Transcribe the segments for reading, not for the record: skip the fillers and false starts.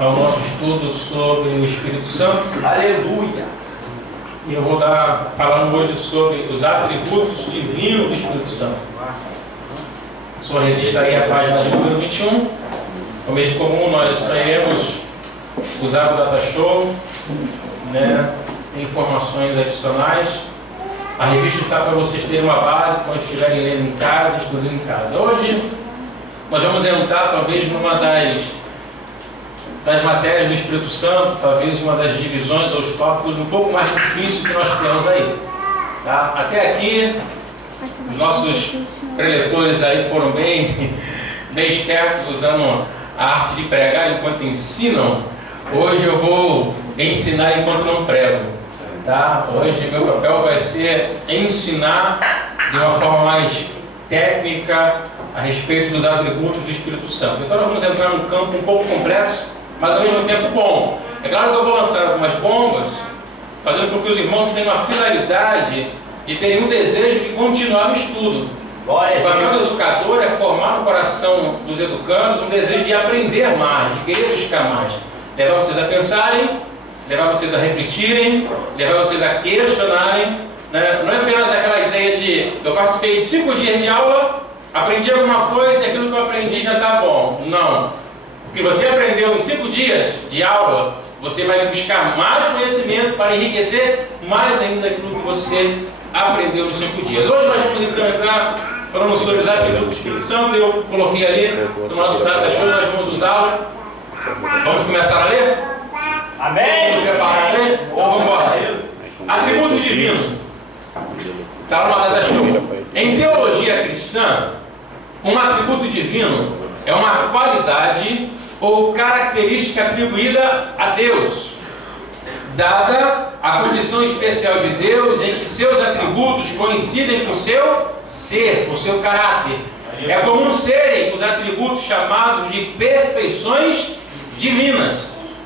Ao nosso estudo sobre o Espírito Santo. Aleluia! E eu vou falando hoje sobre os atributos divinos do Espírito Santo. A sua revista aí, a página de número 21. No mês comum nós iremos usar o Data Show, né? Tem informações adicionais. A revista está para vocês terem uma base quando estiverem lendo em casa, estudando em casa. Hoje nós vamos entrar talvez numa das matérias do Espírito Santo, talvez uma das divisões ou os tópicos um pouco mais difíceis que nós temos aí. Tá? Até aqui, os nossos preletores aí foram bem espertos, usando a arte de pregar enquanto ensinam. Hoje eu vou ensinar enquanto não prego. Tá? Hoje meu papel vai ser ensinar de uma forma mais técnica a respeito dos atributos do Espírito Santo. Então nós vamos entrar num campo um pouco complexo, mas ao mesmo tempo bom. É claro que eu vou lançar algumas bombas, fazendo com que os irmãos tenham uma finalidade de terem um desejo de continuar o estudo. O papel do educador é formar no coração dos educandos um desejo de aprender mais, de querer buscar mais. Levar vocês a pensarem, levar vocês a refletirem, levar vocês a questionarem. Né? Não é apenas aquela ideia de eu participei de 5 dias de aula, aprendi alguma coisa e aquilo que eu aprendi já está bom. Não. O que você aprendeu em 5 dias de aula, você vai buscar mais conhecimento para enriquecer mais ainda aquilo que você aprendeu nos 5 dias. Hoje nós vamos entrar falando sobre os atributos do Espírito Santo. Eu coloquei ali no nosso Data Show, nós vamos usá-lo. Vamos começar a ler? Amém! Vamos preparar a ler? Então vamos embora. Atributo divino. Está lá no Data Show. Em teologia cristã, um atributo divino é uma qualidade ou característica atribuída a Deus, dada a condição especial de Deus em que seus atributos coincidem com o seu ser, com o seu caráter. É comum serem os atributos chamados de perfeições divinas.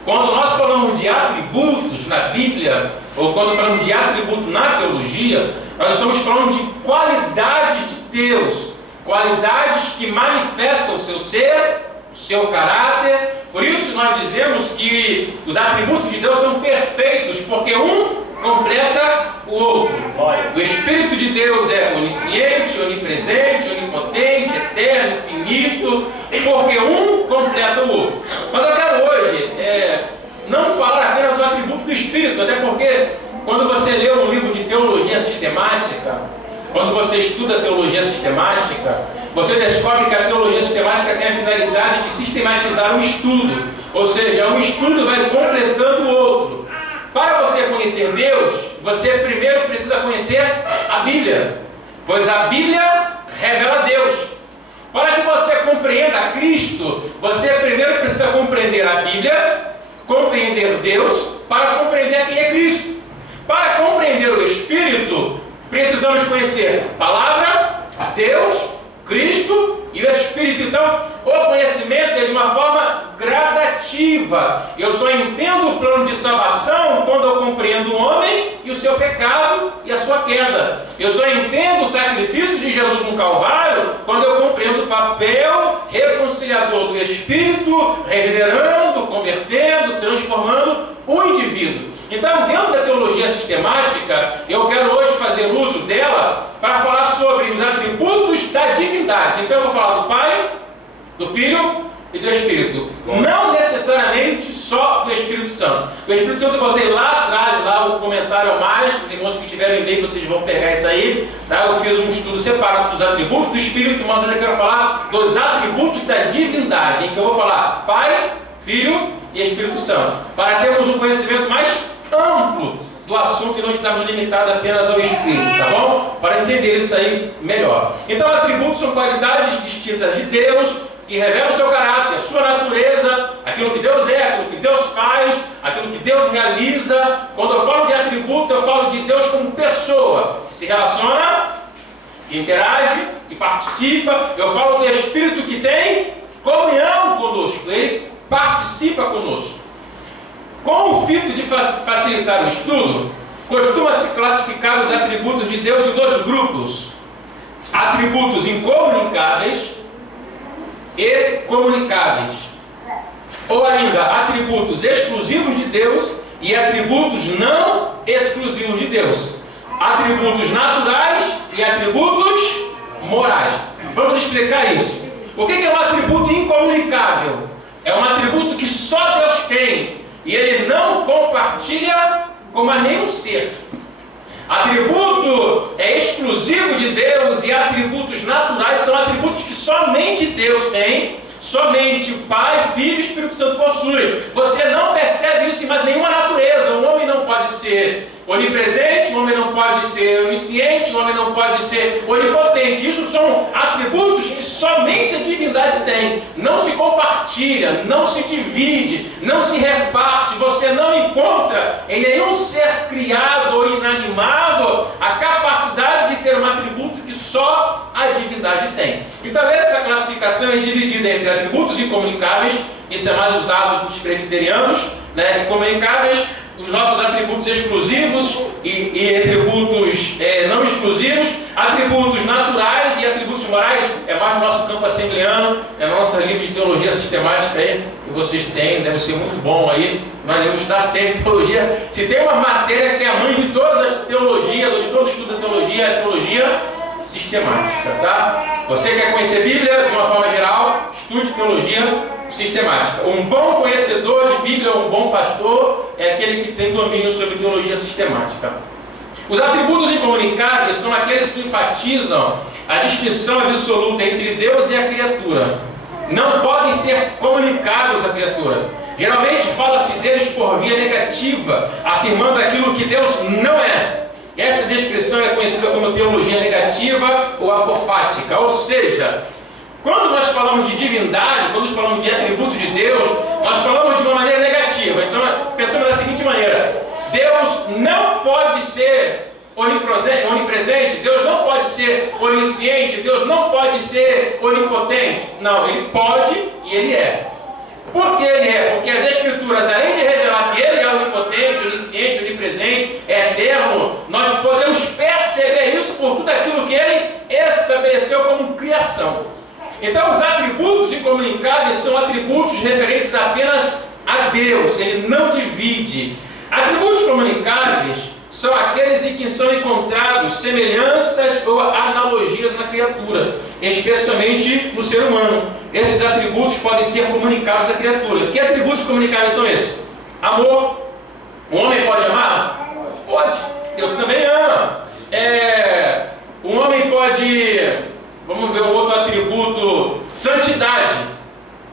Quando nós falamos de atributos na Bíblia, ou quando falamos de atributo na teologia, nós estamos falando de qualidades de Deus, qualidades que manifestam o seu ser, o seu caráter. Por isso nós dizemos que os atributos de Deus são perfeitos, porque um completa o outro. O Espírito de Deus é onisciente, onipresente, onipotente, eterno, infinito, porque um completa o outro. Mas eu quero hoje não falar apenas do atributo do Espírito, até porque quando você lê um livro de teologia sistemática, quando você estuda teologia sistemática, você descobre que a teologia sistemática tem a finalidade de sistematizar um estudo. Ou seja, um estudo vai completando o outro. Para você conhecer Deus, você primeiro precisa conhecer a Bíblia, pois a Bíblia revela Deus. Para que você compreenda Cristo, você primeiro precisa compreender a Bíblia, compreender Deus, para compreender quem é Cristo. Para compreender o Espírito, precisamos conhecer a Palavra, Deus, Cristo e o Espírito. Então, o conhecimento é de uma forma gradativa. Eu só entendo o plano de salvação quando eu compreendo o homem e o seu pecado e a sua queda. Eu só entendo o sacrifício de Jesus no Calvário quando eu compreendo o papel reconciliador do Espírito, regenerando, convertendo, transformando o indivíduo. Então, dentro da teologia sistemática, eu quero hoje fazer uso dela para falar sobre os atributos da divindade. Então, eu vou falar do Pai, do Filho e do Espírito. Não necessariamente só do Espírito Santo. O Espírito Santo eu botei lá atrás, lá o comentário a mais, os irmãos que tiverem e-mail, vocês vão pegar isso aí. Tá? Eu fiz um estudo separado dos atributos do Espírito, mas eu quero falar dos atributos da divindade, em que eu vou falar Pai, Filho e Espírito Santo, para termos um conhecimento mais amplo do assunto e não estarmos limitados apenas ao Espírito, tá bom? Para entender isso aí melhor. Então, atributos são qualidades distintas de Deus, que revelam o seu caráter, a sua natureza, aquilo que Deus é, aquilo que Deus faz, aquilo que Deus realiza. Quando eu falo de atributo, eu falo de Deus como pessoa, que se relaciona, que interage, que participa. Eu falo do Espírito que tem comunhão conosco, ele participa conosco. Com o fito de facilitar o estudo, costuma-se classificar os atributos de Deus em 2 grupos: atributos incomunicáveis e comunicáveis. Ou ainda, atributos exclusivos de Deus e atributos não exclusivos de Deus. Atributos naturais e atributos morais. Vamos explicar isso. O que é um atributo incomunicável? É um atributo que só Deus tem e Ele não compartilha com mais nenhum ser. Atributo é exclusivo de Deus e atributos naturais são atributos que somente Deus tem, somente o Pai, Filho e Espírito Santo possuem. Você não percebe isso em mais nenhuma natureza. O homem não pode ser onipresente, o homem não pode ser onisciente, o homem não pode ser onipotente. Isso são atributos que somente a divindade tem. Não se compartilha, não se divide, não se reparte. Você não encontra em nenhum ser criado ou inanimado a capacidade de ter um atributo que só a divindade tem. Então essa classificação é dividida entre atributos incomunicáveis, isso é mais usado nos presbiterianos, né? Incomunicáveis, os nossos atributos exclusivos e atributos não exclusivos, atributos naturais e atributos morais, é mais no nosso campo assembleano, é no nosso livro de teologia sistemática aí, que vocês têm, deve ser muito bom aí, nós devemos estudar sempre teologia. Se tem uma matéria que é a mãe de todas as teologias, ou de todo estudo da teologia, é a teologia sistemática, tá? Você quer conhecer a Bíblia de uma forma geral, estude teologia sistemática. Um bom conhecedor de Bíblia, um bom pastor, é aquele que tem domínio sobre teologia sistemática. Os atributos incomunicáveis são aqueles que enfatizam a distinção absoluta entre Deus e a criatura. Não podem ser comunicados à criatura. Geralmente fala-se deles por via negativa, afirmando aquilo que Deus não é. Esta descrição é conhecida como teologia negativa ou apofática, ou seja, quando nós falamos de divindade, quando nós falamos de atributo de Deus, nós falamos de uma maneira negativa. Então, pensamos da seguinte maneira: Deus não pode ser onipresente, Deus não pode ser onisciente, Deus não pode ser onipotente. Não, Ele pode e Ele é. Por que Ele é? Porque as Escrituras, além de revelar que Ele é onipotente, onisciente, onipresente, é eterno, nós podemos perceber isso por tudo aquilo que Ele estabeleceu como criação. Então, os atributos incomunicáveis são atributos referentes apenas a Deus, Ele não divide. Atributos comunicáveis são aqueles em que são encontrados semelhanças ou analogias na criatura, especialmente no ser humano. Esses atributos podem ser comunicados à criatura. Que atributos comunicáveis são esses? Amor. O homem pode amar? Pode. Deus também ama. O homem pode... Vamos ver um outro atributo. Santidade.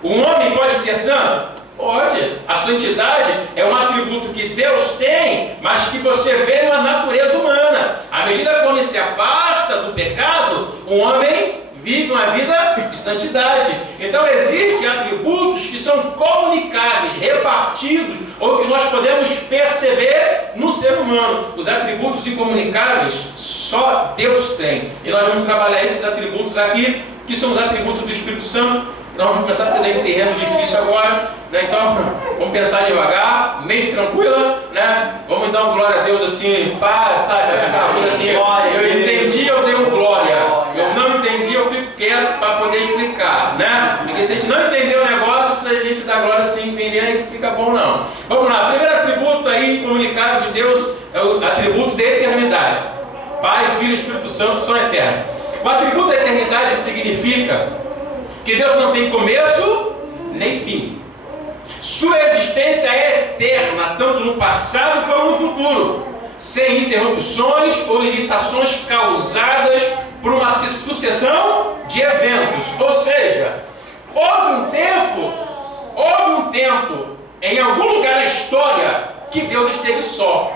Um homem pode ser santo? Pode. A santidade é um atributo que Deus tem, mas que você vê na natureza humana. À medida que o homem se afasta do pecado, o homem vive uma vida de santidade. Então existem atributos que são comunicáveis, repartidos, ou que nós podemos perceber no ser humano. Os atributos incomunicáveis só Deus tem. E nós vamos trabalhar esses atributos aqui, que são os atributos do Espírito Santo. Nós vamos começar a fazer em terreno difícil agora, né? Então vamos pensar devagar, mente tranquila, né? Vamos dar um glória a Deus assim, paz, sabe? Aquela coisa assim, eu entendi, eu dei um glória. Eu não entendi, eu fico quieto para poder explicar, né? Porque se a gente não entender o negócio, a gente dá glória sem entender, aí não fica bom não. Vamos lá, primeiro atributo aí comunicado de Deus é o atributo da eternidade. Pai, Filho e Espírito Santo são eternos. O atributo da eternidade significa que Deus não tem começo nem fim. Sua existência é eterna, tanto no passado como no futuro, sem interrupções ou limitações causadas por uma sucessão de eventos. Ou seja, houve um tempo, em algum lugar na história, que Deus esteve só.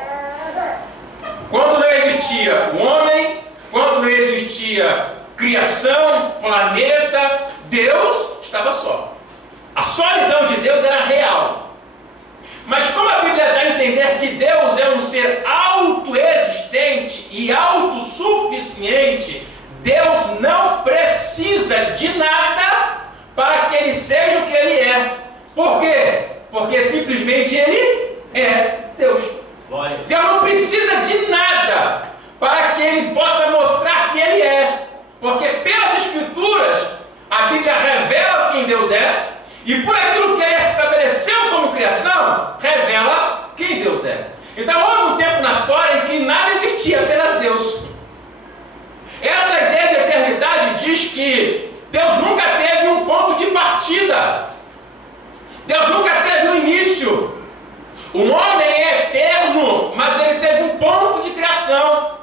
Quando não existia o homem, quando não existia criação, planeta, Deus estava só. A solidão de Deus era real. Mas como a Bíblia dá a entender que Deus é um ser autoexistente e autossuficiente, Deus não precisa de nada para que Ele seja o que Ele é. Por quê? Porque simplesmente Ele é Deus. Glória. Deus não precisa de nada para que Ele possa mostrar que Ele é. Porque pelas Escrituras, a Bíblia revela quem Deus é, e por aquilo que Ele estabeleceu criação revela quem Deus é. Então houve um tempo na história em que nada existia, apenas Deus. Essa ideia de eternidade diz que Deus nunca teve um ponto de partida. Deus nunca teve um início. O homem é eterno, mas ele teve um ponto de criação.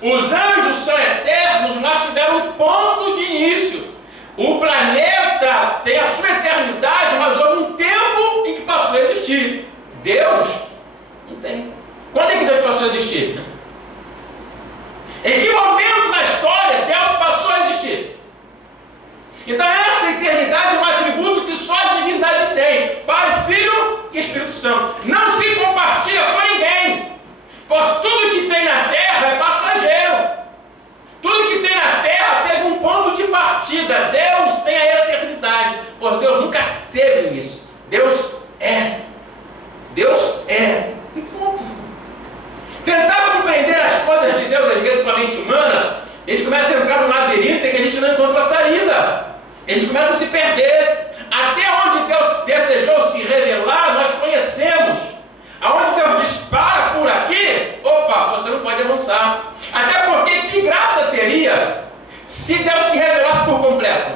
Os anjos são eternos, mas tiveram um ponto de início. O planeta tem a sua eternidade, mas houve um tempo em que passou a existir. Deus não tem. Quando é que Deus passou a existir? Em que momento na história Deus passou a existir? Então essa eternidade é um atributo que só a divindade tem. Pai, Filho e Espírito Santo. Não se compartilha com ninguém. Pois tudo que tem na terra é passageiro. Tudo que tem na terra teve um ponto de partida. Deus tem a eternidade. Pois Deus nunca teve isso. Deus é. Deus é. E ponto. Tentar compreender as coisas de Deus, às vezes, com a mente humana, a gente começa a entrar num labirinto em que a gente não encontra saída. A gente começa a se perder. Até onde Deus desejou se revelar, nós conhecemos. Aonde Deus diz, para por aqui, opa, você não pode avançar. Até porque que graça teria se Deus se revelasse por completo?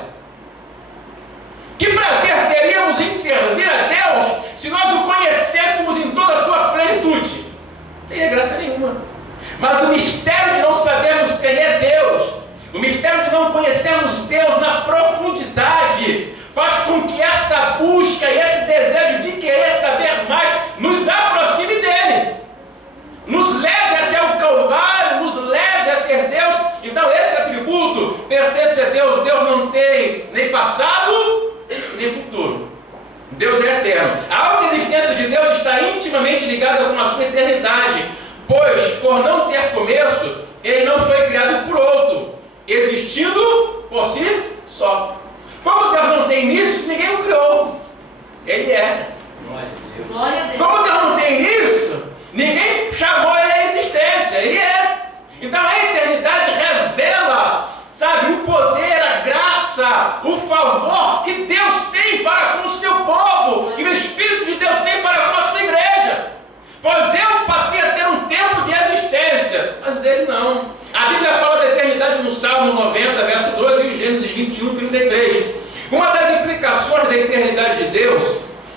Que prazer teríamos em servir a Deus se nós o conhecêssemos em toda a sua plenitude? Não teria graça nenhuma. Mas o mistério de não sabermos quem é Deus, o mistério de não conhecermos Deus na profundidade, faz com que essa busca e esse desejo de querer saber mais nos aproxime dele, nos leve até o Calvário, nos leve a ter Deus. Então esse atributo pertence a Deus. Deus não tem nem passado nem futuro. Deus é eterno. A autoexistência de Deus está intimamente ligada com a sua eternidade, pois por não ter começo, ele não foi criado por outro, existindo por si só. Como Deus não tem início, ninguém o criou. Ele é. Como Deus não tem início, ninguém chamou ele à existência. Ele é. Então a eternidade revela, sabe, o poder, a graça, o favor que Deus tem para com o seu povo, e o Espírito de Deus tem para com a sua igreja. Pois eu passei a ter um tempo de existência, mas dele não. A Bíblia fala da eternidade no Salmo 90, verso 12, e Gênesis 21, 33. Uma das implicações da eternidade de Deus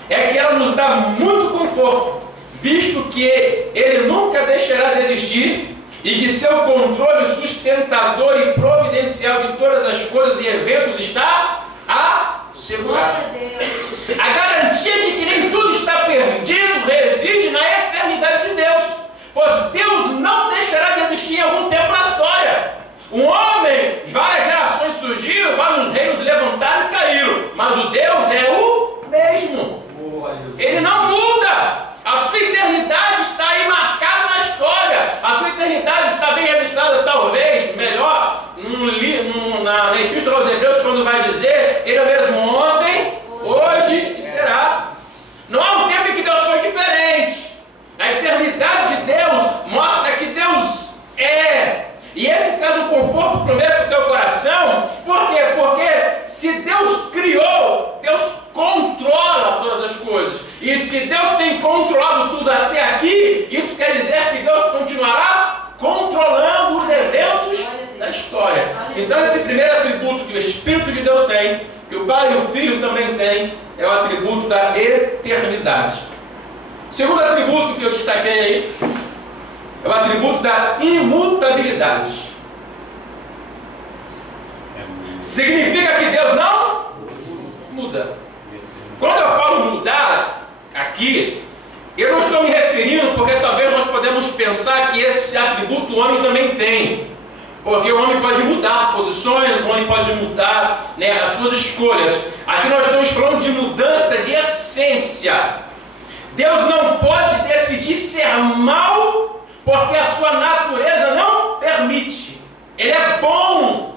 é que ela nos dá muito conforto, visto que Ele nunca deixará de existir e que seu controle sustentador e providencial de todas as coisas e eventos está assegurado. A garantia de que nem tudo está perdido reside na eternidade de Deus, pois Deus não deixará de existir em algum tempo na história. Um homem, várias gerações surgiram, vários reinos se levantaram e caíram, mas o Deus é o mesmo. Ele não muda. A sua eternidade está aí marcada na história. A sua eternidade está bem registrada, talvez, melhor, na Epístola aos Hebreus, quando vai dizer, ele é o mesmo ontem, hoje e será. Não há um tempo em que Deus foi diferente. A eternidade de Deus mostra que Deus é. E esse traz um conforto para o teu coração. Por quê? Porque se Deus criou, Deus controla todas as coisas. E se Deus tem controlado tudo até aqui, isso quer dizer que Deus continuará controlando os eventos da história. Então esse primeiro atributo que o Espírito de Deus tem, que o Pai e o Filho também tem, é o atributo da eternidade. O segundo atributo que eu destaquei aí é o atributo da imutabilidade. Significa que Deus não muda. Quando eu falo mudar aqui, eu não estou me referindo porque talvez nós podemos pensar que esse atributo o homem também tem. Porque o homem pode mudar posições, o homem pode mudar, né, as suas escolhas. Aqui nós estamos falando de mudança de essência. Deus não pode decidir ser mal porque a sua natureza não permite. Ele é bom.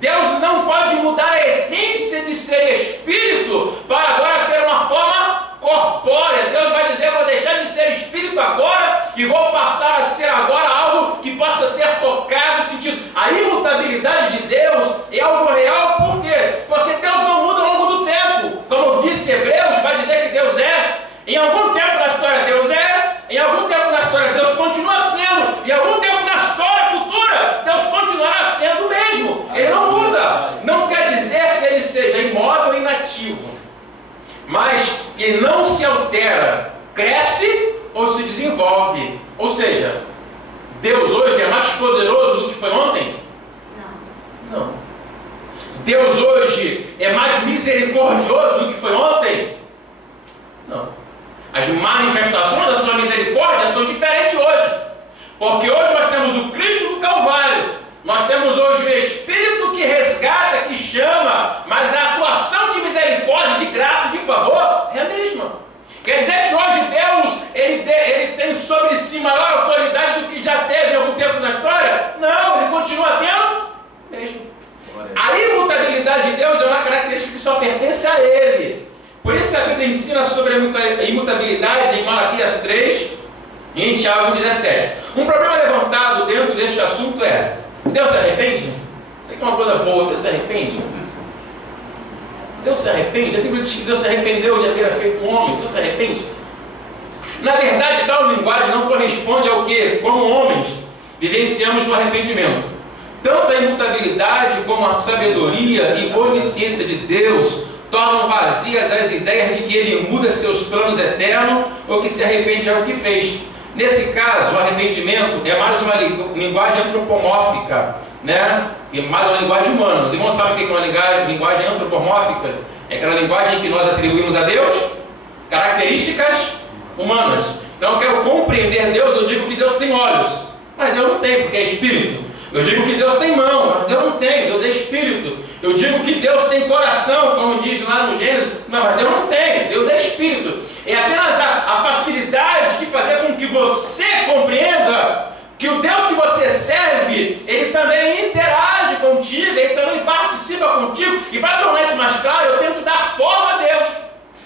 Deus não pode mudar a essência de ser espírito para agora ter uma forma corpórea. Deus vai dizer, eu vou deixar de ser espírito agora e vou passar a ser agora algo que possa ser tocado, sentido. A imutabilidade de Deus é algo real. Por quê? Porque Deus não muda ao longo do tempo. Como disse Hebreus, vai dizer que Deus é. Em algum tempo na que não se altera, cresce ou se desenvolve. Ou seja, Deus hoje é mais poderoso do que foi ontem? Não. Deus hoje é mais misericordioso do que foi ontem? Não. As manifestações da sua misericórdia são diferentes hoje. Porque hoje nós temos o Cristo do Calvário. Nós temos hoje o Espírito que resgata, que chama. Mas a atuação de misericórdia, de graça, de favor é a mesma. Quer dizer que hoje Deus ele tem sobre si maior autoridade do que já teve em algum tempo na história? Não, ele continua tendo mesmo. A imutabilidade de Deus é uma característica que só pertence a Ele. Por isso a Bíblia ensina sobre a imutabilidade em Malaquias 3 e em Tiago 17. Um problema levantado dentro deste assunto é: Deus se arrepende? Isso aqui é uma coisa boa. Deus se arrepende? Deus se arrepende? A Bíblia diz que Deus se arrependeu de haver feito um homem. Deus se arrepende? Na verdade, tal linguagem não corresponde ao que, como homens, vivenciamos no arrependimento. Tanto a imutabilidade como a sabedoria e onisciência de Deus tornam vazias as ideias de que Ele muda seus planos eternos ou que se arrepende de algo que fez. Nesse caso, o arrependimento é mais uma linguagem antropomórfica, né? E mais uma linguagem humana. Os irmãos sabem o que é uma linguagem antropomórfica? É aquela linguagem que nós atribuímos a Deus características humanas. Então eu quero compreender Deus, eu digo que Deus tem olhos, mas Deus não tem, porque é Espírito. Eu digo que Deus tem mão, mas Deus não tem, Deus é Espírito. Eu digo que Deus tem coração, como diz lá no Gênesis, mas Deus não tem, Deus é Espírito. É apenas a facilidade de fazer com que você compreenda que o Deus que você serve, Ele também interage contigo, Ele também participa contigo. E para tornar isso mais claro, eu tento dar forma a Deus.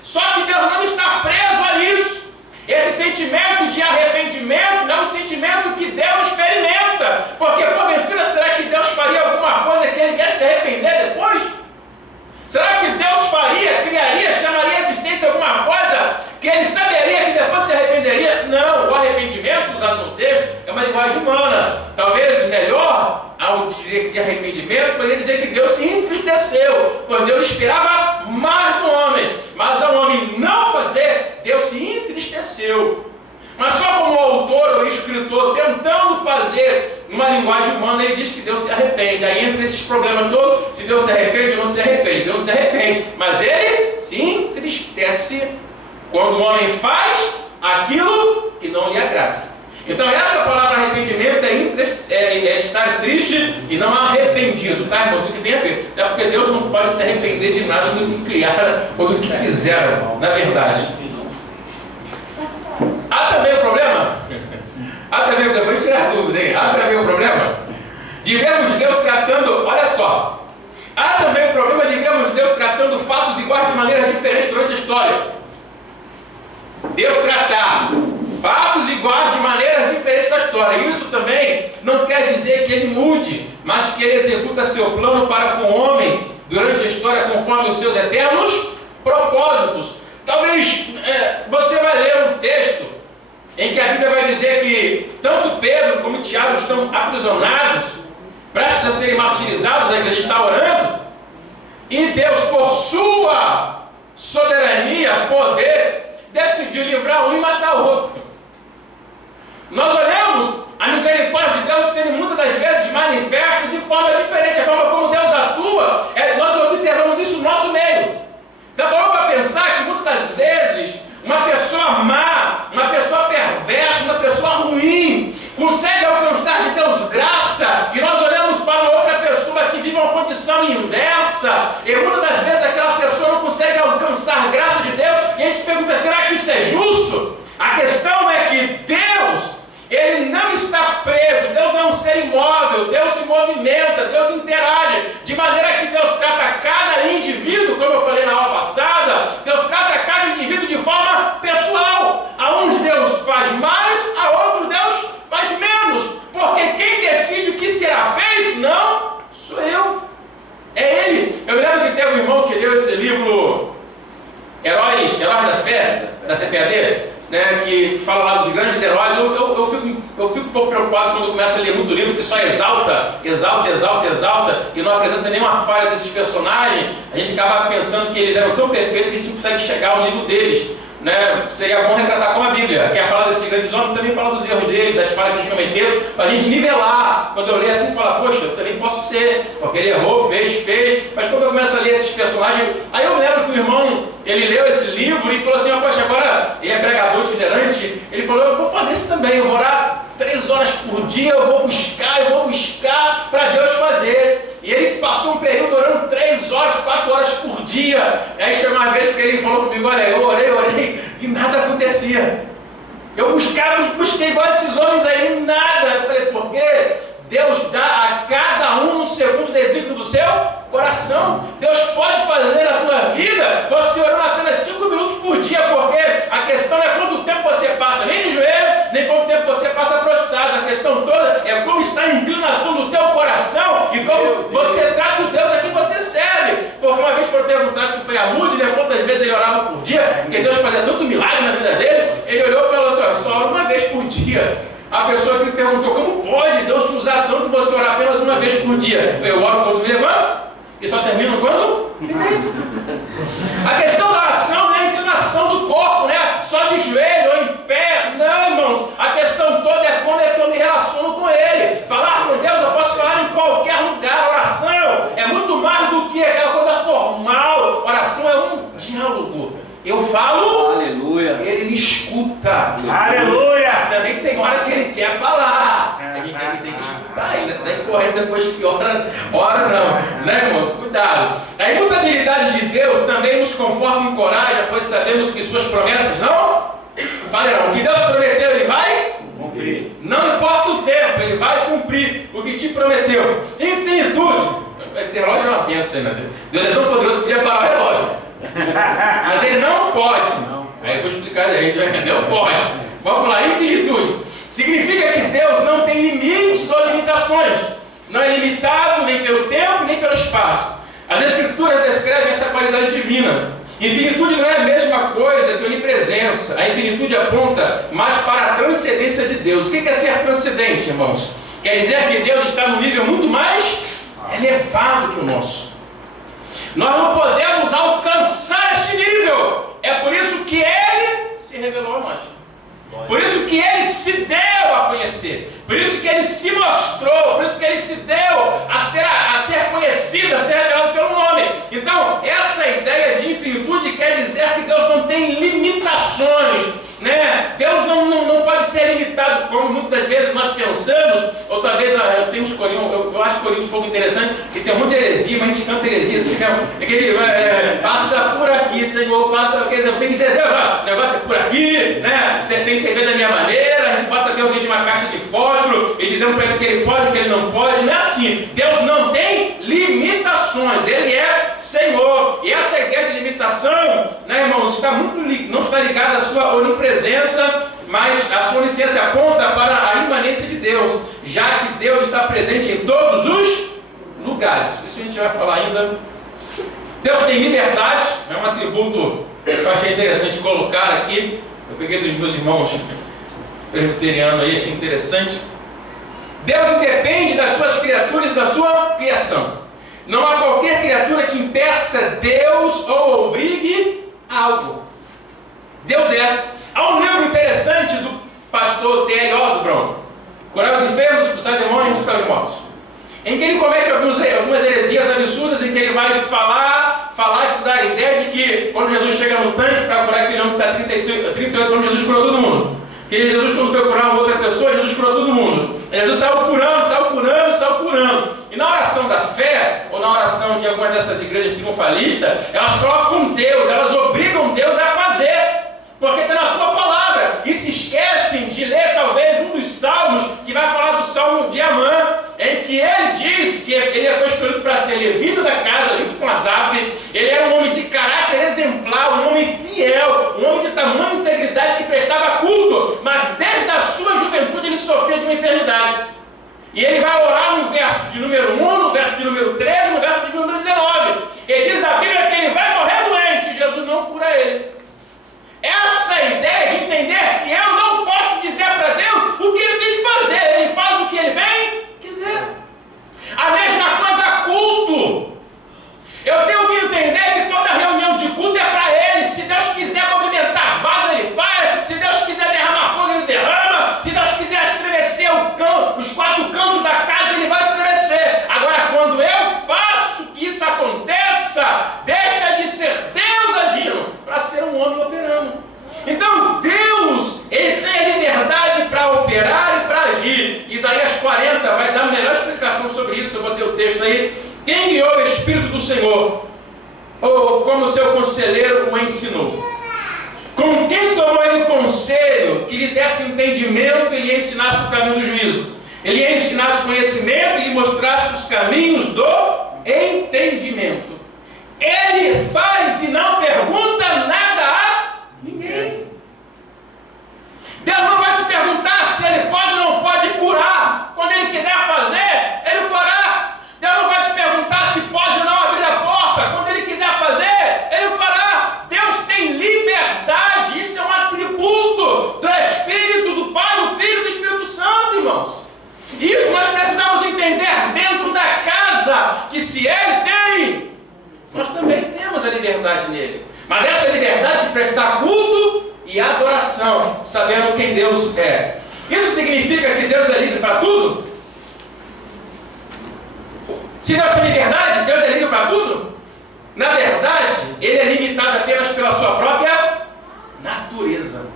Só que Deus não está preso a isso. Esse sentimento de arrependimento não é um sentimento que Deus experimenta. Porque, porventura, será que Deus faria alguma coisa que Ele quer se arrepender depois? Será que Deus criaria, chamaria a existência alguma coisa que Ele saberia que depois se arrependeria? Não, o arrependimento, usado no texto, é uma linguagem humana. Talvez melhor, ao dizer que de arrependimento, poderia dizer que Deus se entristeceu, pois Deus esperava mais do homem. Mas ao homem não fazer, Deus se entristeceu. Mas só como o autor ou o escritor tentando fazer uma linguagem humana, ele diz que Deus se arrepende. Aí entra esses problemas todos: se Deus se arrepende ou não se arrepende. Deus se arrepende, mas Ele se entristece quando o homem faz aquilo que não lhe agrada. Então essa palavra arrependimento é estar triste e não arrependido, tá, irmãos? Do que tem a ver. É porque Deus não pode se arrepender de nada do que criaram ou do que fizeram, na verdade. Há também o problema? Vou tirar a dúvida, hein? Há também o problema de vermos Deus tratando, olha só, há também o problema de vermos Deus tratando fatos iguais de maneira diferente durante a história. Deus tratar fatos iguais de maneira diferente da história. Isso também não quer dizer que Ele mude, mas que Ele executa seu plano para com o homem durante a história conforme os seus eternos propósitos. Talvez você vai ler um texto em que a Bíblia vai dizer que tanto Pedro como Tiago estão aprisionados, prestes a serem martirizados, a igreja está orando, e Deus, por sua soberania, poder, decidiu livrar um e matar o outro. Nós olhamos a misericórdia de Deus sendo muitas das vezes manifesta de forma diferente. A forma como Deus atua, nós observamos isso no nosso meio. Então, para pensar que muitas das vezes uma pessoa má, uma pessoa perversa, uma pessoa ruim consegue alcançar de Deus graça, e nós olhamos para outra pessoa que vive uma condição inversa, e muitas das vezes aquela pessoa não consegue alcançar graça de Deus, e a gente se pergunta: será que isso é justo? A questão é que Deus, Ele não está preso, Deus não é um ser imóvel, Deus se movimenta, Deus interage, de maneira que Deus trata cada indivíduo, como eu falei na aula passada, Deus trata cada indivíduo de forma pessoal. A uns Deus faz mais, a outros Deus faz menos, porque quem decide o que será feito, não sou eu, é Ele. Eu me lembro que teve um irmão que leu esse livro, Heróis da Fé, da CPAD, né, que fala lá dos grandes heróis. Eu Eu fico um pouco preocupado quando começa a ler muito livro que só exalta, exalta, exalta, exalta, e não apresenta nenhuma falha desses personagens. A gente acaba pensando que eles eram tão perfeitos que a gente não consegue chegar ao nível deles. Né? Seria bom retratar como a Bíblia. Quer falar desses grandes homens, também fala dos erros dele, das falhas que eles cometeram, para a gente nivelar. Quando eu leio assim, fala, poxa, eu também posso ser, porque ele errou, fez. Mas quando eu começo a ler esses personagens, aí eu lembro que o irmão, ele leu esse livro e falou assim, poxa, agora ele é pregador itinerante, ele falou, eu vou fazer isso também, eu vou orar 3 horas por dia, eu vou buscar para Deus fazer. E ele passou um período orando 3 horas, 4 horas por dia. Aí chegou uma vez que ele falou comigo, olha, eu orei e nada acontecia. Eu busquei igual esses homens aí, nada. Eu falei, por quê? Deus dá a cada um segundo o desígnio do seu coração. Deus pode fazer na tua vida, você orando apenas 5 minutos por dia, porque a questão não é quanto tempo você passa nem de joelho, nem quanto tempo você passa prostrado. A questão toda é como está a inclinação do teu coração e como você trata o Deus a quem você serve. Porque uma vez foram perguntar, acho que foi a Moody, né, quantas vezes ele orava por dia, porque Deus fazia tanto milagre na vida dele, ele olhou e falou assim, só ora uma vez por dia. A pessoa que me perguntou, como pode Deus te usar tanto você orar apenas uma vez por dia? Eu oro quando me levanto e só termino quando me deito. A questão da oração não é a inclinação do corpo, né? Só de joelho ou em pé. Não, irmãos. A questão toda é como é que eu me relaciono com Ele. Falar com Deus, eu posso falar em qualquer lugar. Oração é muito mais do que aquela coisa formal. Oração é um diálogo. Eu falo, aleluia, ele me escuta, aleluia. Também tem hora que ele quer falar, a gente tem que escutar ele, sair correndo depois que ora não, né, irmãos? Cuidado. A imutabilidade de Deus também nos conforta e encoraja, pois sabemos que suas promessas não falharão. O que Deus prometeu, ele vai cumprir. Não importa o tempo, ele vai cumprir o que te prometeu. Infinitude. Esse relógio é uma bênção, né? Deus é tão poderoso que podia parar o relógio. Mas ele não pode. Aí eu vou explicar, a gente vai entender. Não pode. Vamos lá, infinitude. Significa que Deus não tem limites ou limitações. Não é limitado nem pelo tempo, nem pelo espaço. As Escrituras descrevem essa qualidade divina. Infinitude não é a mesma coisa que onipresença. A infinitude aponta mais para a transcendência de Deus. O que é ser transcendente, irmãos? Quer dizer que Deus está num nível muito mais elevado que o nosso. Nós não podemos alcançar este nível. É por isso que Ele se revelou a nós. Por isso que Ele se deu a conhecer. Por isso que Ele se mostrou. Por isso que Ele se deu a ser conhecido, a ser revelado pelo nome. Então, essa ideia de infinitude quer dizer que Deus não tem limitações, né? Deus não pode ser limitado, como muitas vezes nós pensamos. Outra vez eu tenho uns corinhos, eu acho corinhos de fogo interessante, que tem muita heresia, mas a gente canta heresia assim, é que ele passa por aqui, Senhor, passa, quer dizer, eu tenho que dizer, Deus, o negócio é por aqui, né? Você tem que ser da minha maneira, a gente bota Deus dentro de uma caixa de fósforo e dizendo para ele que ele pode, que ele não pode. Não é assim. Deus não tem limitações, ele é Senhor. E essa ideia de limitação, né, irmãos, não está ligada à sua onipresença, mas a sua onisciência aponta para a imanência de Deus, já que Deus está presente em todos os lugares. Isso a gente vai falar ainda. Deus tem liberdade, é um atributo que eu achei interessante colocar aqui. Eu peguei dos meus irmãos presbiterianos aí, achei interessante. Deus independe das suas criaturas e da sua criação. Não há qualquer criatura que impeça Deus ou obrigue algo. Deus é. Há um livro interessante do pastor T.L. Osborne, Curar os Enfermos, Expulsar Demônios e Ressuscitar os Mortos, em que ele comete algumas heresias absurdas, em que ele vai falar da ideia de que quando Jesus chega no tanque para curar aquele homem que está 38 anos, Jesus curou todo mundo. Que Jesus, quando foi curar uma outra pessoa, Jesus curou todo mundo. Jesus saiu curando. E na oração da fé, ou na oração de alguma dessas igrejas triunfalistas, elas colocam Deus, elas obrigam Deus a fazer, porque está na sua palavra, e se esquecem de ler talvez um dos salmos, que vai falar do salmo de Amã, em que ele diz que ele foi escolhido para ser levita da casa, junto com Asaf. Ele era um homem de caráter exemplar, um homem fiel, um homem de tamanha integridade que prestava culto, mas desde a sua juventude ele sofria de uma enfermidade. E ele vai orar no verso de número 1, no verso de número 13, no verso de número 19. Ele diz a Bíblia que ele vai morrer doente, e Jesus não cura ele. Essa ideia de entender que eu não posso dizer para Deus o que ele tem que fazer. Quem guiou o Espírito do Senhor? Ou como seu conselheiro o ensinou? Com quem tomou ele conselho que lhe desse entendimento e lhe ensinasse o caminho do juízo? Ele lhe ensinasse conhecimento e lhe mostrasse os caminhos do entendimento. Ele faz e não pergunta nada a ninguém. Deus não vai te perguntar se ele pode ou não pode curar. Quando ele quiser fazer, ele fará. Deus não vai te perguntar se pode ou não abrir a porta. Quando ele quiser fazer, ele fará. Deus tem liberdade. Isso é um atributo do Espírito, do Pai, do Filho e do Espírito Santo, irmãos. Isso nós precisamos entender dentro da casa, que se ele tem, nós também temos a liberdade nele. Mas essa liberdade de prestar culto e adoração, sabendo quem Deus é. Isso significa que Deus é livre para tudo? Se Deus tem liberdade, Deus é livre para tudo? Na verdade, ele é limitado apenas pela sua própria natureza.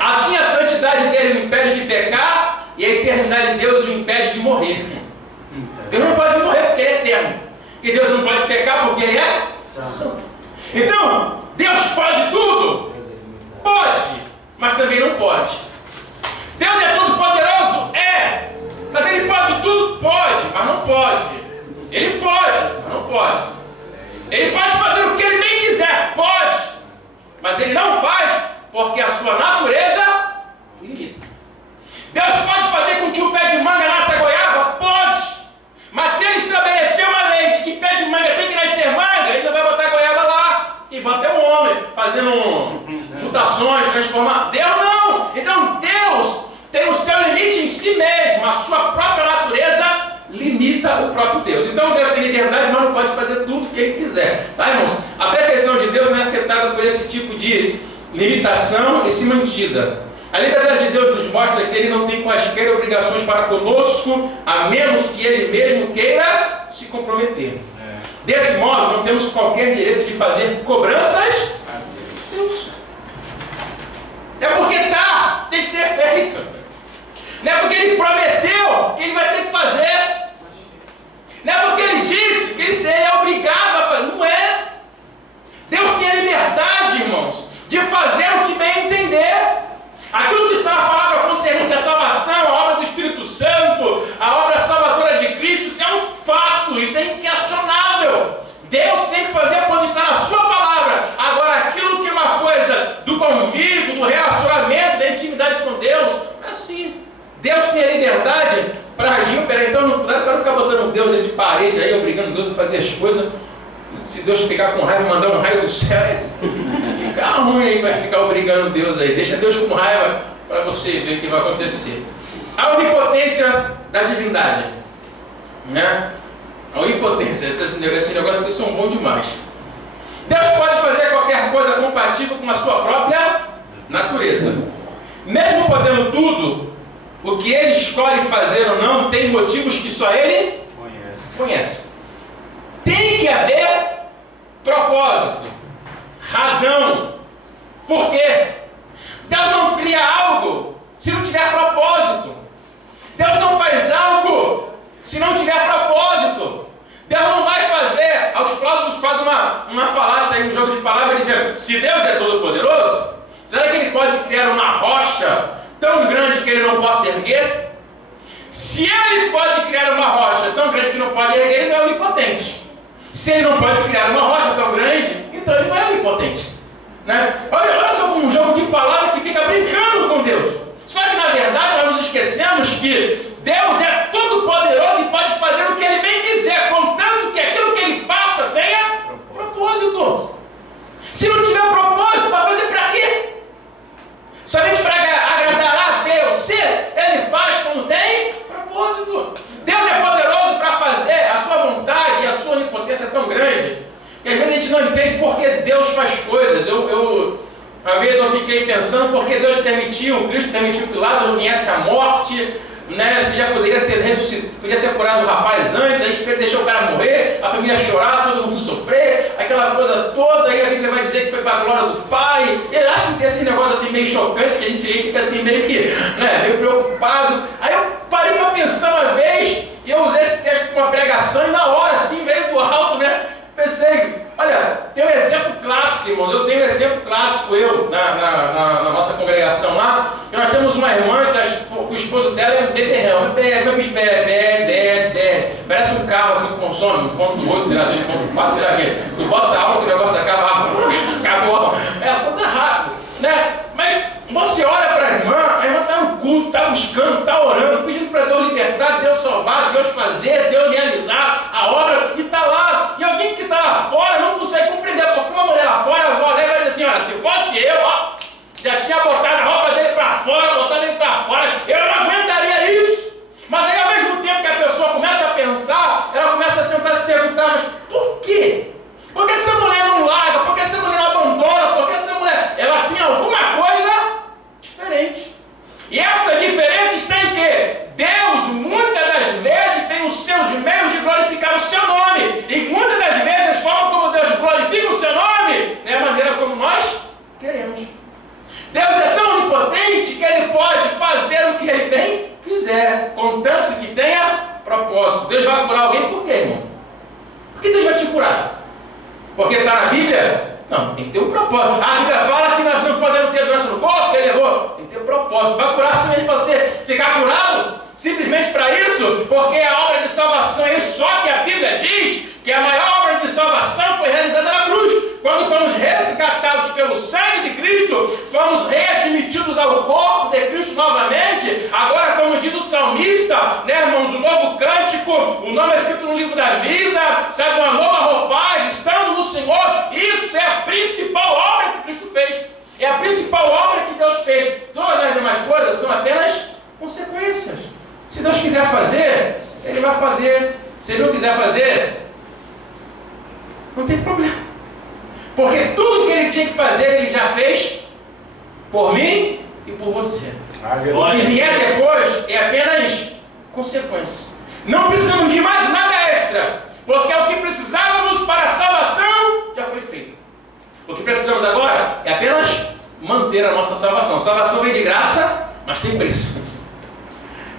Assim a santidade dele o impede de pecar e a eternidade de Deus o impede de morrer. Deus não pode morrer porque ele é eterno. E Deus não pode pecar porque ele é santo. Então, Deus pode tudo? Pode, mas também não pode. Deus é todo poderoso? É. Mas ele pode tudo? Pode, mas não pode. Ele pode, mas não pode. Ele pode fazer o que ele bem quiser? Pode. Mas ele não faz porque a sua natureza limita. Deus pode fazer com que o pé de manga nasça goiaba? Pode. Mas se ele estabelecer uma lei de que pé de manga tem que nascer manga, ele não vai botar goiaba lá. Quem bota é um homem, fazendo mutações, transformar. Deus não. Então Deus tem o seu limite em si mesmo. A sua própria natureza limita o próprio Deus. Então Deus tem liberdade, mas não pode fazer tudo o que ele quiser. Tá, irmãos? A perfeição de Deus não é afetada por esse tipo de limitação e se mantida. A liberdade de Deus nos mostra que ele não tem quaisquer obrigações para conosco, a menos que ele mesmo queira se comprometer. Desse modo, não temos qualquer direito de fazer cobranças a Deus. É porque tem que ser feito. Não é porque ele prometeu que ele vai ter que fazer. Não é porque ele disse que ele é obrigado a fazer. Não é. Deus tem a liberdade, irmãos, de fazer o que bem entender. Aquilo que está na palavra concernente à salvação, a obra do Espírito Santo, a obra salvadora de Cristo, isso é um fato, isso é inquestionável. Deus tem que fazer quando está na sua palavra. Agora, aquilo que é uma coisa do convívio, do relacionamento, da intimidade com Deus, é assim. Deus tem a liberdade para agir. Peraí, então não dá para ficar botando Deus dentro de parede, aí obrigando Deus a fazer as coisas. Se Deus ficar com raiva, mandar um raio do céu, fica ruim aí, vai ficar obrigando Deus aí. Deixa Deus com raiva para você ver o que vai acontecer. A onipotência da divindade, né? A onipotência, esses negócios aqui são bons demais. Deus pode fazer qualquer coisa compatível com a sua própria natureza. Mesmo podendo tudo, o que ele escolhe fazer ou não tem motivos que só ele conhece. Tem que haver propósito, razão. Por quê? Deus não cria algo se não tiver propósito. Deus não faz algo se não tiver propósito. Deus não vai fazer. Aos clássicos faz uma falácia aí, um jogo de palavras, dizendo: se Deus é todo poderoso, será que ele pode criar uma rocha tão grande que ele não possa erguer? Se ele pode criar uma rocha tão grande que não pode erguer, ele não é onipotente. Se ele não pode criar uma rocha tão grande, então ele não é onipotente, né? Olha só um jogo de palavras que fica brincando com Deus. Só que na verdade nós nos esquecemos que Deus é todo poderoso e pode fazer o que ele bem quiser, contanto que aquilo que ele faça tenha propósito. Se não tiver propósito, vai fazer para quê? Somente para agradar a Deus. Se ele faz como tem propósito. Deus é poderoso para fazer. A sua vontade e a sua onipotência é tão grande que às vezes a gente não entende porque Deus faz coisas. Uma vez eu fiquei pensando porque Deus permitiu, Cristo permitiu que Lázaro viesse à morte, né? Você já poderia ter ressuscitado, podia ter curado o rapaz antes, a gente deixou o cara morrer, a família chorar, todo mundo sofrer, aquela coisa toda, aí a Bíblia vai dizer que foi para a glória do Pai. Eu acho que tem esse negócio assim meio chocante, que a gente fica assim meio que, né, meio preocupado. Aí eu parei para pensar uma vez, e eu usei esse texto com uma pregação e na hora, assim, veio do alto, né? Pensei, olha, tem um exemplo clássico, irmãos, eu tenho um exemplo clássico, na nossa congregação lá, que nós temos uma irmã que o esposo dela é um beberrão, parece um carro assim que consome, 1.8, sei lá, 6.4, sei lá o quê. Tu bota a alma que o negócio acaba, acabou, é uma coisa rápida, né? Mas você olha para a irmã está no culto, está buscando, está orando, pedindo para Deus libertar, Deus salvar, Deus fazer, Deus realizar a obra, e está lá. E alguém que está lá fora não consegue compreender, porque uma mulher lá fora, a avó dela vai dizer assim, olha, se fosse eu, ó, já tinha botado a roupa dele para fora, botado ele para fora, eu não aguentaria isso. Mas aí, ao mesmo tempo que a pessoa começa a pensar, ela começa a tentar se perguntar, mas por quê? Por que essa mulher não larga? Por que essa mulher não abandona? Por que essa mulher, ela tem alguma coisa diferente? E essa diferença está em que Deus, muitas das vezes, tem os seus meios de glorificar o seu nome. E muitas das vezes, a forma como Deus glorifica o seu nome, não é a maneira como nós queremos. Deus é tão onipotente que Ele pode fazer o que Ele bem quiser, contanto que tenha propósito. Deus vai curar alguém por quê, irmão? Por que Deus vai te curar? Porque está na Bíblia? Não, tem que ter um propósito. A Bíblia fala que nós não podemos ter doença no corpo, que Ele errou. Tem que ter um propósito. Vai curar simplesmente para você ficar curado? Simplesmente para isso? Porque a obra de salvação é isso. Só que a Bíblia diz que a maior obra de salvação foi realizada na cruz. Quando fomos resgatados pelo sangue de Cristo, fomos readmitidos ao corpo de Cristo novamente. Agora, como diz o salmista, né, irmãos, o novo cântico, o nome é escrito no livro da vida, sabe, uma nova roupagem, estando no Senhor. Isso é a principal obra que Cristo fez. É a principal obra que Deus fez. Todas as demais coisas são apenas consequências. Se Deus quiser fazer, Ele vai fazer. Se Ele não quiser fazer, não tem problema. Porque tudo que Ele tinha que fazer, Ele já fez por mim e por você. O que vier depois é apenas consequência. Não precisamos de mais nada extra, porque o que precisávamos para a salvação já foi feito. O que precisamos agora é apenas manter a nossa salvação. Salvação vem de graça, mas tem preço.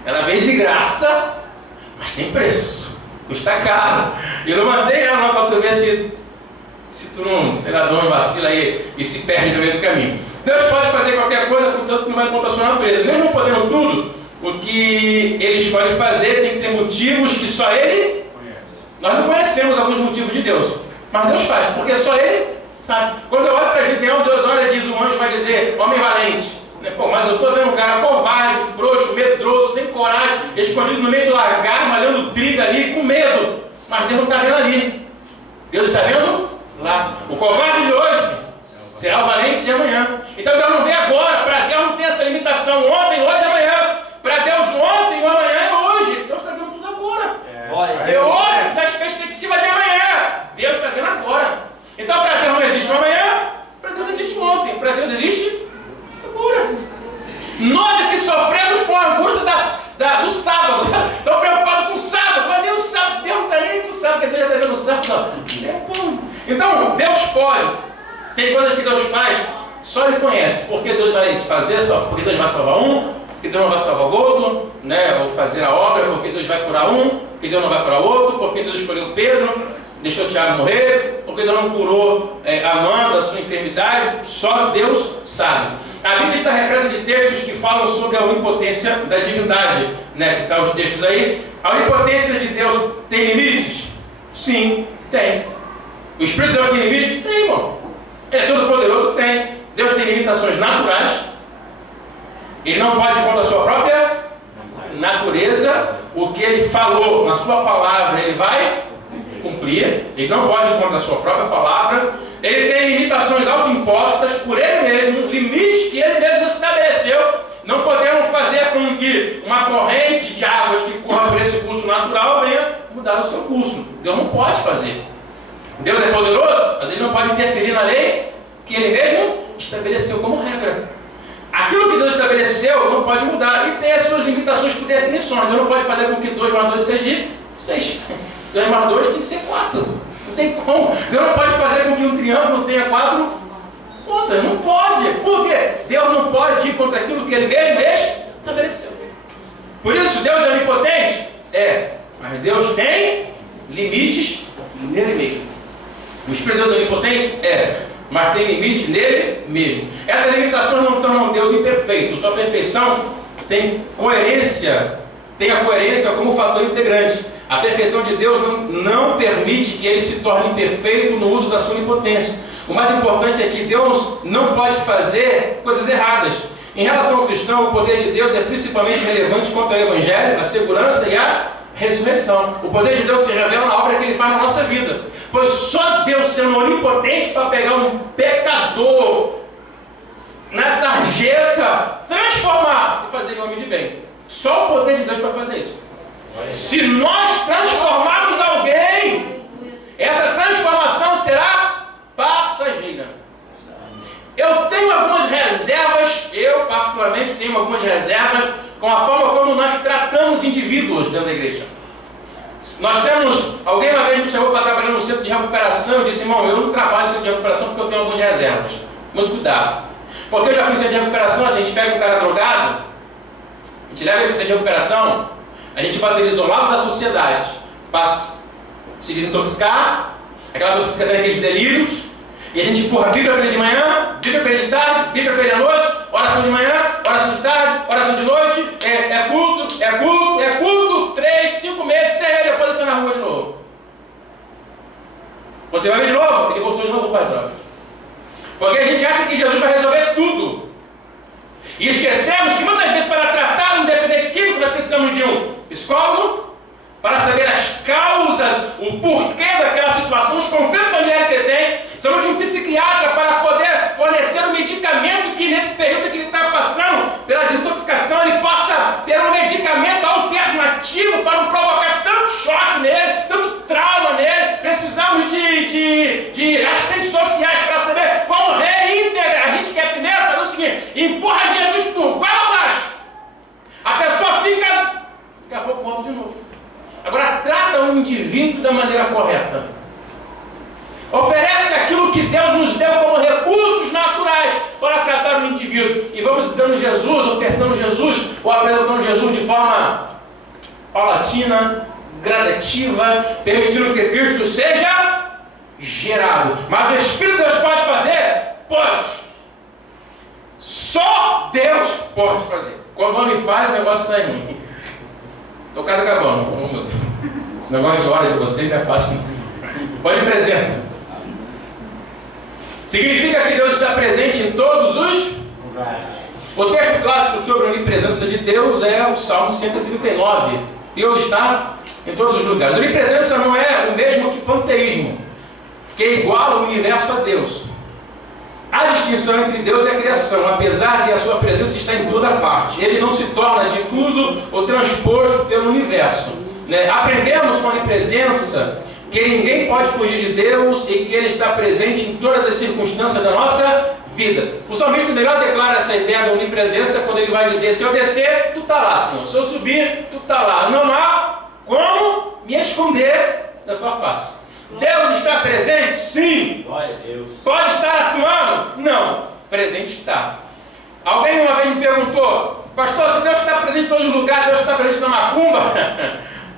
Ela vem de graça, mas tem preço. Custa caro. E não mantém ela não para tu ver se tu não, sei lá, dá uma vacila aí e se perde no meio do caminho. Deus pode fazer qualquer coisa, contanto que não vai contra a sua natureza. Mesmo podendo tudo, o que Ele escolhe fazer tem que ter motivos que só Ele conhece. Nós não conhecemos alguns motivos de Deus, mas Deus faz, porque só Ele sabe. Quando eu olho para Gideão, Deus olha e diz, o anjo vai dizer, homem valente. Pô, mas eu estou vendo um cara covarde, frouxo, medroso, sem coragem, escondido no meio do lagar, malhando trigo ali, com medo. Mas Deus não está vendo ali. Deus está vendo lá. O covarde de hoje será o valente de amanhã. Então Deus não vê agora. Para Deus não tem essa limitação ontem, hoje e amanhã. Para Deus ontem, o amanhã é hoje. Deus está vendo tudo agora. Eu olho nas perspectivas de amanhã. Deus está vendo agora. Então para Deus não existe o amanhã, para Deus existe ontem. Para Deus existe agora. Nós é que sofremos com a angústia do sábado. Estão preocupados com o sábado. Mas nem o sábado, Deus não está nem com o sábado, porque Deus já está vendo o sábado. Então, Deus pode. Tem coisas que Deus faz, só Ele conhece. Porque Deus vai fazer só? Porque Deus vai salvar um, porque Deus não vai salvar o outro, né? Ou fazer a obra, porque Deus vai curar um, porque Deus não vai curar outro, porque Deus escolheu Pedro, deixou Tiago morrer, porque Deus não curou Amanda, a sua enfermidade. Só Deus sabe. A Bíblia está repleta de textos que falam sobre a onipotência da divindade, né? Que estão os textos aí. A onipotência de Deus tem limites? Sim, tem. O Espírito de Deus tem limite? Tem, irmão. Ele é todo poderoso? Tem. Deus tem limitações naturais. Ele não pode contra a sua própria natureza. O que Ele falou na sua palavra, Ele vai cumprir. Ele não pode contra a sua própria palavra. Ele tem limitações autoimpostas por Ele mesmo, limites que Ele mesmo estabeleceu. Não podemos fazer com que uma corrente de águas que corra por esse curso natural venha mudar o seu curso. Deus não pode fazer. Deus é poderoso, mas Ele não pode interferir na lei que Ele mesmo estabeleceu como regra. Aquilo que Deus estabeleceu não pode mudar e tem as suas limitações por definições. Deus não pode fazer com que 2 mais 2 seja 6. 2 mais 2 tem que ser 4. Não tem como. Deus não pode fazer com que um triângulo tenha 4 pontas. Não pode. Por quê? Deus não pode ir contra aquilo que Ele mesmo estabeleceu. Por isso, Deus é onipotente? É. Mas Deus tem tem limite nele mesmo. Essas limitações não tornam Deus imperfeito. Sua perfeição tem a coerência como fator integrante. A perfeição de Deus não permite que ele se torne imperfeito no uso da sua onipotência. O mais importante é que Deus não pode fazer coisas erradas. Em relação ao cristão, o poder de Deus é principalmente relevante quanto ao Evangelho, a segurança e a ressurreição. O poder de Deus se revela na obra que ele faz na nossa vida. Pois só Deus sendo onipotente para pegar um pecador na sarjeta, transformar e fazer ele homem de bem. Só o poder de Deus para fazer isso. Se nós transformarmos alguém, essa transformação será passageira. Eu tenho algumas reservas, eu particularmente tenho algumas reservas com a forma como nós tratamos indivíduos dentro da igreja. Nós temos, alguém uma vez me chamou para trabalhar no centro de recuperação e disse: irmão, eu não trabalho no centro de recuperação porque eu tenho algumas reservas. Muito cuidado. Porque eu já fui no centro de recuperação, assim, a gente pega um cara drogado, a gente leva ele para o centro de recuperação, a gente bota ele isolado da sociedade, para se desintoxicar, aquela pessoa fica tendo aqueles delírios, e a gente empurra Bíblia para ele de manhã, Bíblia para ele de tarde, Bíblia para ele à noite, oração de manhã, oração de tarde, oração de noite, é culto, 3, 5 meses, 6 meses depois ele está na rua de novo. Você vai ver de novo, ele voltou de novo para a droga. Porque a gente acha que Jesus vai resolver tudo. E esquecemos que muitas vezes para tratar um dependente químico nós precisamos de um psicólogo, para saber as causas, o porquê daquela situação, os conflitos familiares que ele tem. Precisamos de um psiquiatra para poder fornecer um medicamento que nesse período que ele está passando pela desintoxicação ele possa ter um medicamento alternativo para não provocar tanto choque nele, tanto trauma nele. Precisamos de assistentes sociais para saber como reintegrar. A gente quer primeiro fazer o seguinte: empurra Jesus por goela abaixo. A pessoa fica, daqui a pouco volta de novo. Agora trata o indivíduo da maneira correta. Oferece aquilo que Deus nos deu como recursos naturais para tratar o indivíduo. E vamos dando Jesus, ofertando Jesus, ou apresentando Jesus de forma paulatina, gradativa, permitindo que Cristo seja gerado. Mas o Espírito de Deus pode fazer? Pode. Só Deus pode fazer. Quando o homem faz, o negócio sai ruim. Estou quase acabando. Esse negócio de hora de vocês não é fácil. Onipresença. Significa que Deus está presente em todos os lugares. O texto clássico sobre a onipresença de Deus é o Salmo 139. Deus está em todos os lugares. A onipresença não é o mesmo que panteísmo, que iguala o universo a Deus. A distinção entre Deus e a criação, apesar de a sua presença estar em toda parte. Ele não se torna difuso ou transposto pelo universo. Aprendemos com a onipresença que ninguém pode fugir de Deus e que Ele está presente em todas as circunstâncias da nossa vida. O salmista melhor declara essa ideia da onipresença quando ele vai dizer: se eu descer, tu está lá, Senhor. Se eu subir, tu está lá. Não há como me esconder da tua face. Deus está presente? Sim. Glória a Deus. Pode estar atuando? Não. Presente está. Alguém uma vez me perguntou: pastor, se Deus está presente em todos os lugares, Deus está presente na macumba?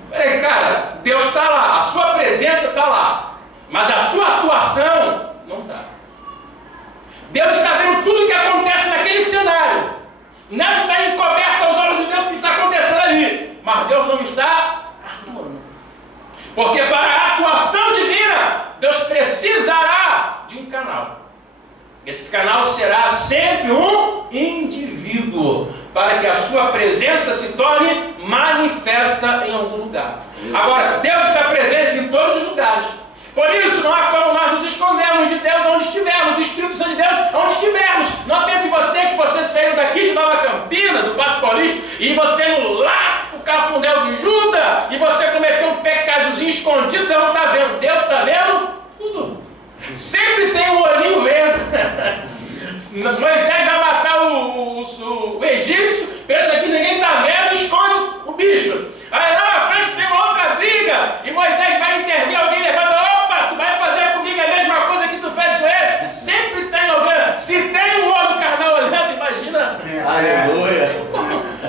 Peraí, cara, Deus está lá, a sua presença está lá, mas a sua atuação não está. Deus está vendo tudo que acontece naquele cenário. Não está encoberto aos olhos de Deus o que está acontecendo ali, mas Deus não está atuando. Porque para a atuação divina, Deus precisará de um canal. Esse canal será sempre um indivíduo, para que a sua presença se torne manifesta em algum lugar. Agora, Deus está presente em todos os lugares. Por isso, não há como nós nos escondermos de Deus onde estivermos, do Espírito Santo de Deus onde estivermos. Não pense você que você saiu daqui de Nova Campina, do Parque Paulista, e você indo lá para o Cafundel de Judas, e você cometeu um pecadozinho escondido, Deus não está vendo. Deus está vendo tudo. Sempre tem um olhinho vendo. Moisés vai matar o egípcio, pensa que ninguém está vendo, esconde o bicho. Aí lá na frente tem uma outra briga, e Moisés vai intervir, alguém levanta: opa, tu vai fazer comigo a mesma coisa que tu fez com ele? Sempre tem alguém. Se tem um olho carnal olhando, imagina. Aleluia.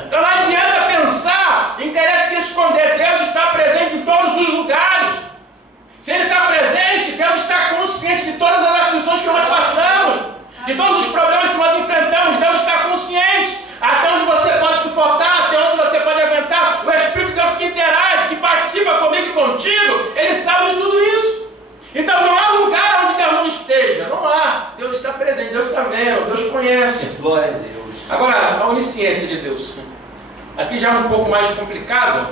Então não adianta pensar, interessa se esconder. Deus está presente em todos os lugares. Se Ele está presente, Deus está consciente de todas as aflições que nós passamos. Deus está vendo, Deus conhece. Glória a Deus. Agora, a onisciência de Deus. Aqui já é um pouco mais complicado,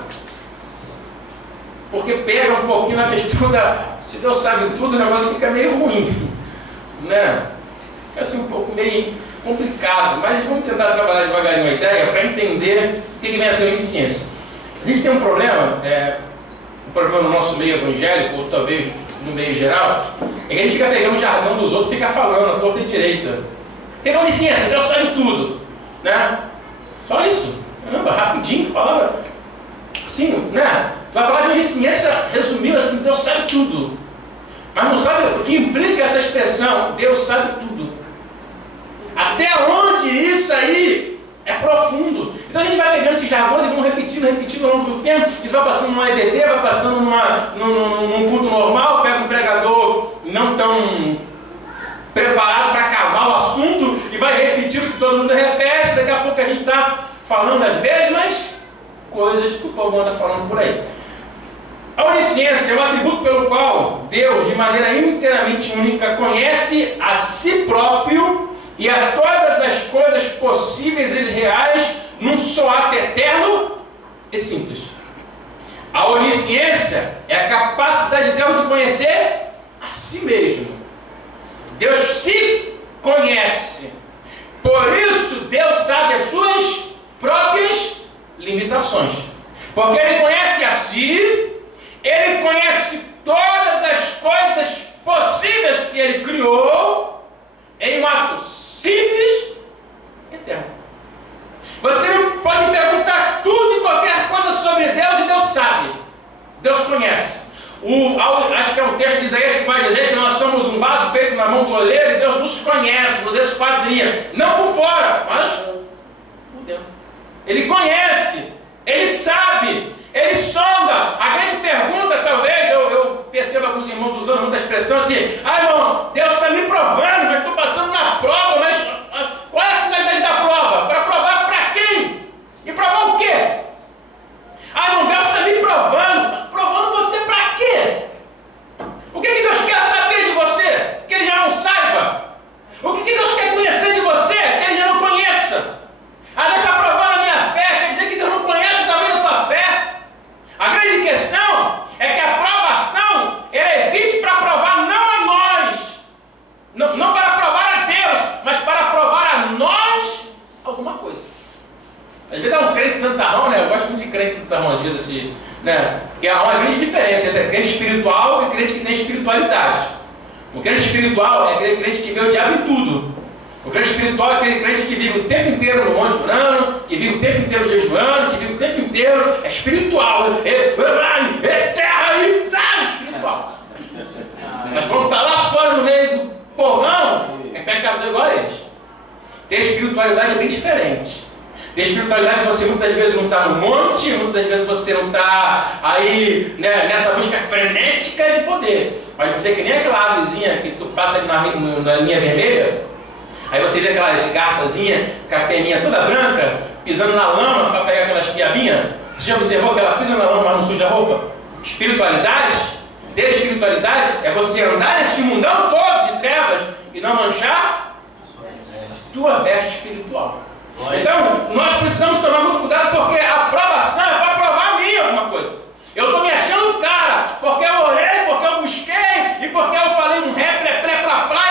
porque pega um pouquinho na questão da... Se Deus sabe tudo, o negócio fica meio ruim, né? Fica assim um pouco meio complicado, mas vamos tentar trabalhar devagarinho a ideia para entender o que vem a ser onisciência. A gente tem um problema no nosso meio evangélico, ou talvez no meio geral, é que a gente fica pegando o jargão dos outros, fica falando à torta e direita. Pega onisciência, Deus sabe tudo, né? Só isso. Caramba, rapidinho, palavra assim, né? Tu vai falar de onisciência, resumiu assim, Deus sabe tudo. Mas não sabe o que implica essa expressão, Deus sabe tudo. Até onde isso aí é profundo. Então a gente vai pegando esses jargões e vamos repetindo ao longo do tempo. Isso vai passando numa EBD, vai passando num culto normal, pega um pregador não tão preparado para cavar o assunto e vai repetir o que todo mundo repete. Daqui a pouco a gente está falando as mesmas coisas que o povo anda falando por aí. A onisciência é um atributo pelo qual Deus, de maneira inteiramente única, conhece a si próprio e a todas as coisas possíveis e reais num só ato eterno e simples. A onisciência é a capacidade de Deus de conhecer a si mesmo. Deus se conhece. Por isso, Deus sabe as suas próprias limitações. Porque Ele conhece a si, Ele conhece todas as coisas possíveis que Ele criou em um ato simples e eterno. Você não pode perguntar tudo e qualquer coisa sobre Deus e Deus sabe. Deus conhece. Acho que é um texto de Isaías que vai dizer que nós somos um vaso feito na mão do oleiro e Deus nos conhece, nos esquadrinha. Não por fora, mas por dentro. Ele conhece, Ele sabe, Ele sonda. A grande pergunta, talvez, eu percebo alguns irmãos usando muita expressão assim: irmão, Deus está me provando, mas estou passando na prova, mas qual é a finalidade da prova? Para provar para quem? E provar o quê? Irmão, Deus está me provando, mas provando você para quê? O que Deus quer saber de você, que Ele já não saiba? O que Deus quer conhecer de você, que Ele já não conheça? Deus está provando a minha fé, quer dizer que Deus não conhece o tamanho da tua fé? A grande questão é que a provação, ela existe para provar não a nós, não para provar a Deus, mas para provar a nós alguma coisa. Às vezes é um crente santarrão, né? Eu gosto muito de crente santarrão, às vezes assim, né? Porque há uma grande diferença entre crente espiritual e crente que tem espiritualidade. O crente espiritual é aquele crente que vê o diabo em tudo. O crente espiritual é aquele crente que vive o tempo inteiro no monte orando, que vive o tempo inteiro jejuando, que vive o tempo inteiro, é espiritual, é terra e espiritual. Mas quando está lá fora no meio do povão, é pecador igual a eles. Ter espiritualidade é bem diferente. Ter espiritualidade, você muitas vezes não está no monte, muitas vezes você não está aí, né, nessa busca frenética de poder. Mas você que nem aquela árvorezinha que tu passa ali na linha vermelha, aí você vê aquelas garçazinhas com a peninha toda branca, pisando na lama para pegar aquelas piabinhas. Você já observou que ela pisa na lama, mas não suja a roupa? Espiritualidade, ter espiritualidade é você andar nesse mundão todo de trevas e não manchar tua veste espiritual. Então, nós precisamos tomar muito cuidado, porque a aprovação é para provar a mim alguma coisa. Eu estou me achando cara, porque eu orei, porque eu busquei, e porque eu falei um ré, pré,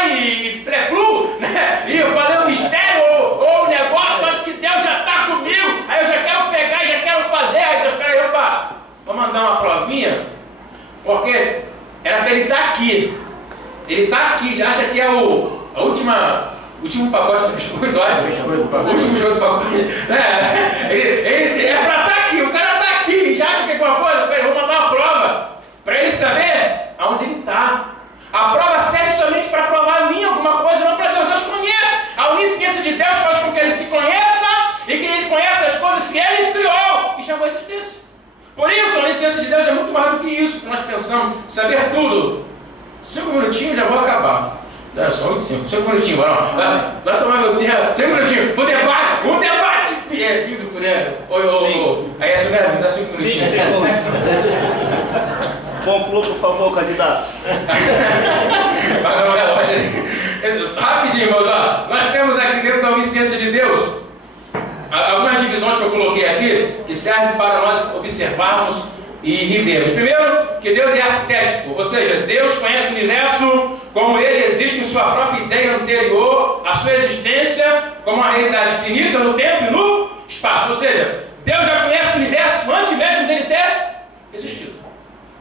e pré-plu, né? E eu falei um mistério, ou um negócio, acho que Deus já está comigo, aí eu já quero pegar e já quero fazer. Aí Deus, peraí, opa, vou mandar uma provinha, porque era para ele estar aqui. Ele está aqui, já acha que é o último pacote do biscoito, olha, o último biscoito do pacote. Ele é para estar aqui, o cara está aqui, já acha que é alguma coisa? Peraí, vou mandar uma prova, para ele saber aonde ele está. A prova serve somente para provar a mim alguma coisa, não para Deus. Deus conhece. A onisciência de Deus faz com que ele se conheça e que ele conheça as coisas que ele criou e chamou de existência. Por isso, a onisciência de Deus é muito mais do que isso que nós pensamos, saber tudo. 5 minutinhos já vou acabar. Não, só 25, 5 minutinhos, vai tomar meu tempo. 5 minutinhos, um debate. Isso, né? Aí é sobre me dá 5 minutinhos. Conclua, por favor, candidato. Vai no relógio. Rapidinho, irmãos, ó. Nós temos aqui dentro da onisciência de Deus algumas divisões que eu coloquei aqui que servem para nós observarmos e vermos. Primeiro, que Deus é arquetípico, ou seja, Deus conhece o universo como ele existe em sua própria ideia anterior à sua existência, como uma realidade finita no tempo e no espaço. Ou seja, Deus já conhece o universo antes mesmo dele ter existido.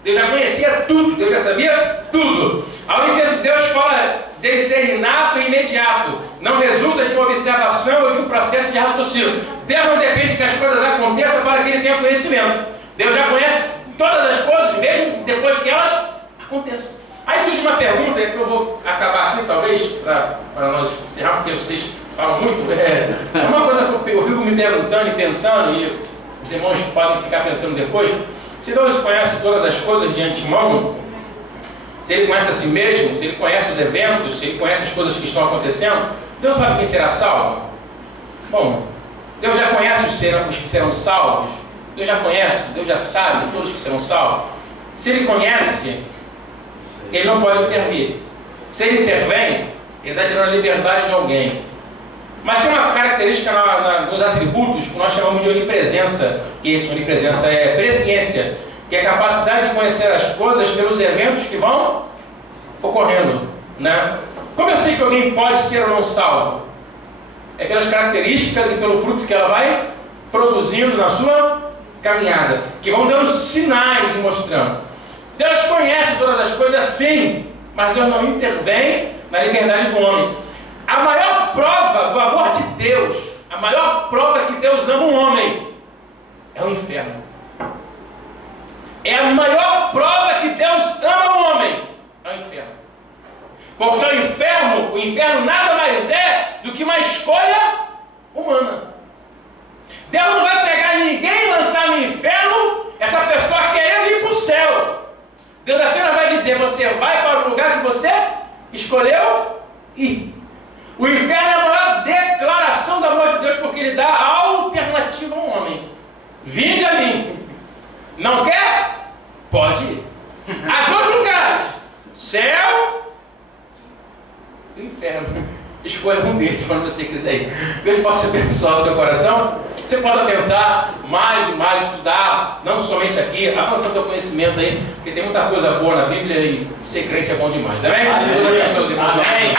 Deus já conhecia tudo, Deus já sabia tudo. A onisciência de Deus fala de ser inato e imediato. Não resulta de uma observação ou de um processo de raciocínio. Deus não depende que as coisas aconteçam para que ele tenha conhecimento. Deus já conhece todas as coisas, mesmo depois que elas aconteçam. Aí surge uma pergunta, que eu vou acabar aqui, talvez, para nós encerrar, porque vocês falam muito. É uma coisa que eu fico me perguntando e pensando, e os irmãos podem ficar pensando depois. Se Deus conhece todas as coisas de antemão, se Ele conhece a si mesmo, se Ele conhece os eventos, se Ele conhece as coisas que estão acontecendo, Deus sabe quem será salvo? Bom, Deus já conhece os que serão salvos. Deus já conhece, Deus já sabe todos que serão salvos. Se Ele conhece, Ele não pode intervir. Se Ele intervém, Ele está tirando a liberdade de alguém. Mas tem uma característica nos atributos que nós chamamos de onipresença, que onipresença é presciência, que é a capacidade de conhecer as coisas pelos eventos que vão ocorrendo, né? Como eu sei que alguém pode ser ou não salvo? É pelas características e pelo fruto que ela vai produzindo na sua caminhada, que vão dando sinais e mostrando. Deus conhece todas as coisas sim, mas Deus não intervém na liberdade do homem. A maior prova do amor de Deus, a maior prova que Deus ama um homem, é o inferno. É a maior prova que Deus ama um homem, é o inferno. Porque o inferno nada mais é do que uma escolha humana. Deus não vai pegar ninguém e lançar no inferno, essa pessoa querendo ir para o céu. Deus apenas vai dizer, você vai para o lugar que você escolheu ir. O inferno é a maior declaração do amor de Deus, porque ele dá a alternativa a um homem. Vinde a mim. Não quer? Pode ir. Há dois lugares: céu e inferno. Escolha um deles quando você quiser ir. Deus possa abençoar o seu coração. Você possa pensar mais e mais, estudar, não somente aqui, avançar o seu conhecimento aí, porque tem muita coisa boa na Bíblia e ser crente é bom demais. Amém? Deus abençoe os irmãos. Amém.